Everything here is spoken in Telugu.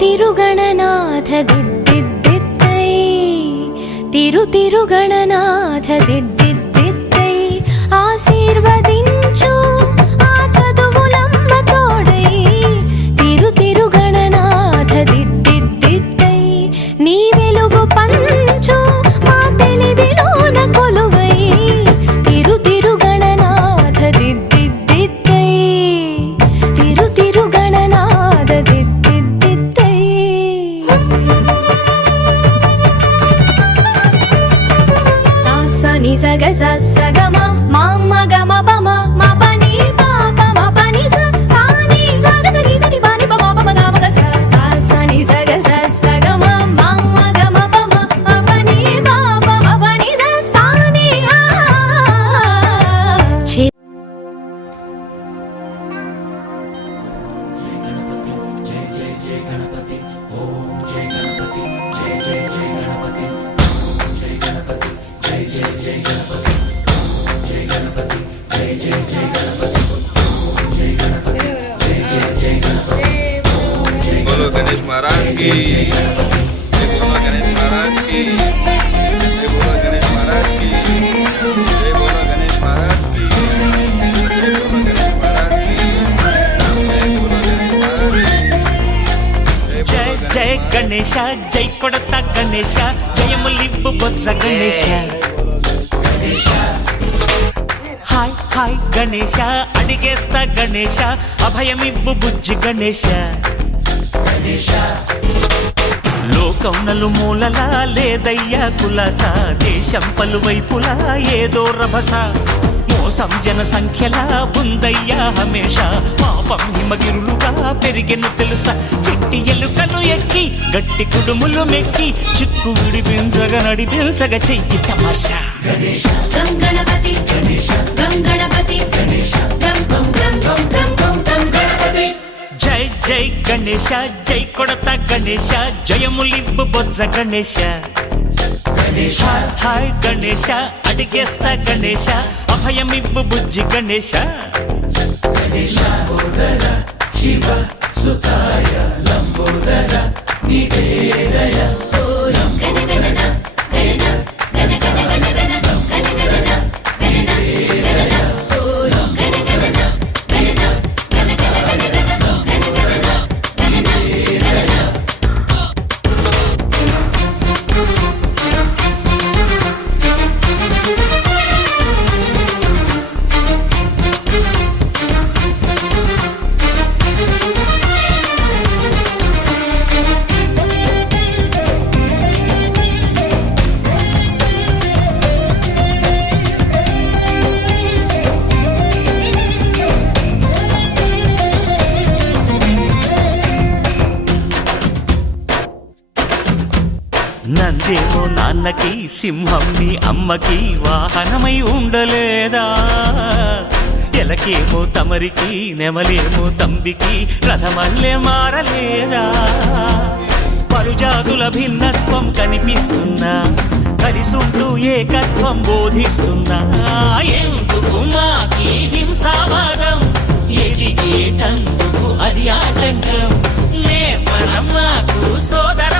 తిరుగణనాథ దిద్దిద్దిద్దై తిరుగణనాథ దిద్దిద్దిద్దై ఆశీర్వదించు ఆ చదువులమ్మ తోడై తిరుగణనాథ దిద్దిద్దిద్దై నీ వెలుగు పంచు మా తెలివిలోన కొలువై తిరుగణనాథ దిద్దిద్దిద్దై తిరుగణనాథ దిద్దిద్దిద్దై సాసని సగ సగమ మామ గమ పమ మ పని పాప మ పని స సాని సగ సని సని పని పమ పమ గమ గ సాసని సగ సగమ మామ గమ పమ మ పని పాప మ పని స సాని बोलो गणेश महाराज की, बोलो गणेश महाराज की, बोलो गणेश महाराज की, बोलो गणेश महाराज की, बोलो गणेश महाराज की, बोलो गणेश महाराज की। जय जय गणेश जय कोडता गणेश जयमुलिब्बु बोत्स गणेश हाय हाय गणेश अडिगेस्ता गणेश अभयमिब्बु बुज्जि गणेश లోకం నలుమూలలా లేదయ్యా కులాస దేశం పలువైపులా ఏదో రభస మోసం జన సంఖ్యలా ఉందయ్యా హమేష పాపం హిమగిరులుగా పెరిగెను తెలుసా చిట్టి ఎలుకను ఎక్కి గట్టి కుడుములు మెక్కి చిక్కు విడిపించగ నడిపించగ చెయ్యి తమాషా గణేశ గం గణపతి గణేశ గం గణపతి గణేశ గం గం గం గం గం గం గణపతి జై జై గణేశ జై కొడతా గణేశ జయములిబ్బు బొజ్జ గణేశ హాయ్ గణేశ అడిగేస్తా గణేశ అభయమిబ్బు బుజ్జి గణేశ శివ సుతాయ లంబోదర నివేదయ గణ గణన గణన గణ గణ గణ గణ గణ గణన గణన గణన గణ గణన గణన గణ గణ గణ గణ గణ గణన గణన గణన నందేమో నాన్నకి సింహం నీ అమ్మకి వాహనమై ఉండలేదా ఎలకేమో తమరికి నెమలేమో తంబికి రథమల్లే మారలేదా పరుజాతుల భిన్నత్వం కనిపిస్తున్నా కలిసుంటూ ఏకత్వం బోధిస్తున్నా ఎందుకు మాకి హింసావాదం ఎదిగేటందుకు అది ఆటంకం నేపరం మాకు సోదర